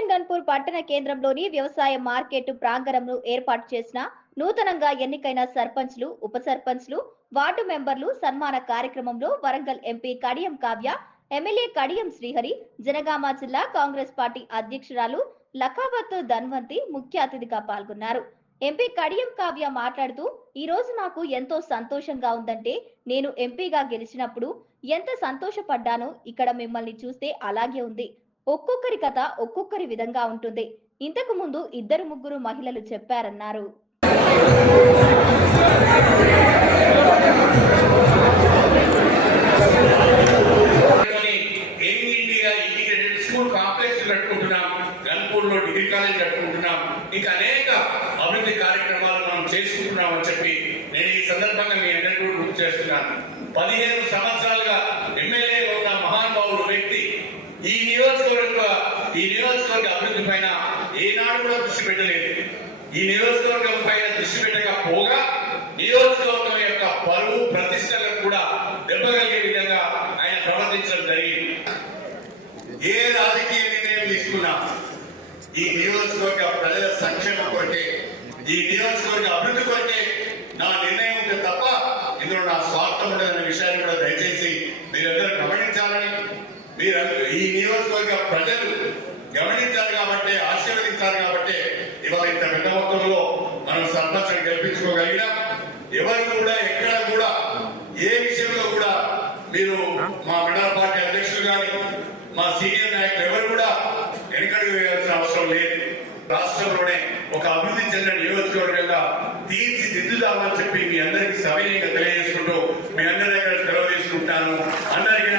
Machine Ghanpur పట్టణ కేంద్రంలోని వ్యవసాయ మార్కెట్ ప్రాంగణంను ఏర్పాటు చేసిన నూతనంగా ఎన్నికైన సర్పంచ్లు, ఉప సర్పంచ్లు, వార్డు మెంబర్లు సన్మాన కార్యక్రమంలో వరంగల్ ఎంపీ కడియం కావ్య, ఎమ్మెల్యే కడియం శ్రీహరి, జనగామ జిల్లా కాంగ్రెస్ పార్టీ అధ్యక్షురాలు లఖావత్ ధన్వంతి ముఖ్య అతిథిగా పాల్గొన్నారు. ఎంపీ కడియం కావ్య మాట్లాడుతూ, ఈ రోజు నాకు ఎంతో సంతోషంగా ఉందంటే నేను ఎంపీగా గెలిచినప్పుడు ఎంత సంతోషపడ్డానో ఇక్కడ మిమ్మల్ని చూస్తే అలాగే ఉంది. ఒక్కొక్కరి కథ ఒక్కొక్కరి విధంగా ఉంటుంది. ఇంతకు ముందు 2-3 మహిళలు చెప్పారన్నారు. ఇంకా అనేక అభివృద్ధి కార్యక్రమాలు మనం చేసుకుంటున్నామని చెప్పి నేను ఈ సందర్భంగా మీ అందరికీ గుర్తు చేస్తున్నాను. 15 సంవత్సరాలుగా ఎమ్మెల్యేగా ఉన్న మహానుభావుడు వ్యక్తి ఈ నియోజకవర్గ అభివృద్ధి పైన ఏనాడు కూడా దృష్టి పెట్టలేదు. ఈ నియోజకవర్గం పైన దృష్టి పెట్టకపోగా నియోజకవర్గం యొక్క పరువు ప్రతిష్టలకు కూడా దెబ్బగలిగే విధంగా ఆయన ప్రవర్తించడం జరిగింది. ఏ రాజకీయ నిర్ణయం తీసుకున్నా ఈ నియోజకవర్గ ప్రజల సంక్షేమం కొరకే, ఈ నియోజకవర్గ అభివృద్ధి కొరకే నా నిర్ణయం ఉంటే తప్ప ఇందులో నా స్వార్థం ఉండదనే విషయాన్ని కూడా దయచేసి మీరందరూ గమనించాలని, మీరు ఈ నియోజకవర్గ ప్రజలు గమనించారు కాబట్టి, ఆశీర్వదించారు కాబట్టి ఇవాళ ఇంత పెద్ద మొత్తంలో మనం సర్పంచ్ని గెలిపించుకోగలిగినాం. ఎవరు కూడా ఎక్కడ కూడా ఏ విషయంలో కూడా మీరు మా మండల పార్టీ అధ్యక్షులు కానీ మా సీనియర్ నాయకులు ఎవరు కూడా వెనుకడుగు వేయాల్సిన అవసరం లేదు. రాష్ట్రంలోనే ఒక అభివృద్ధి చెందిన నియోజకవర్గంగా తీర్చిదిద్దుదామని చెప్పి మీ అందరికీ సవినయంగా తెలియజేసుకుంటూ మీ అందరి దగ్గర సెలవు తీసుకుంటాను. అందరికీ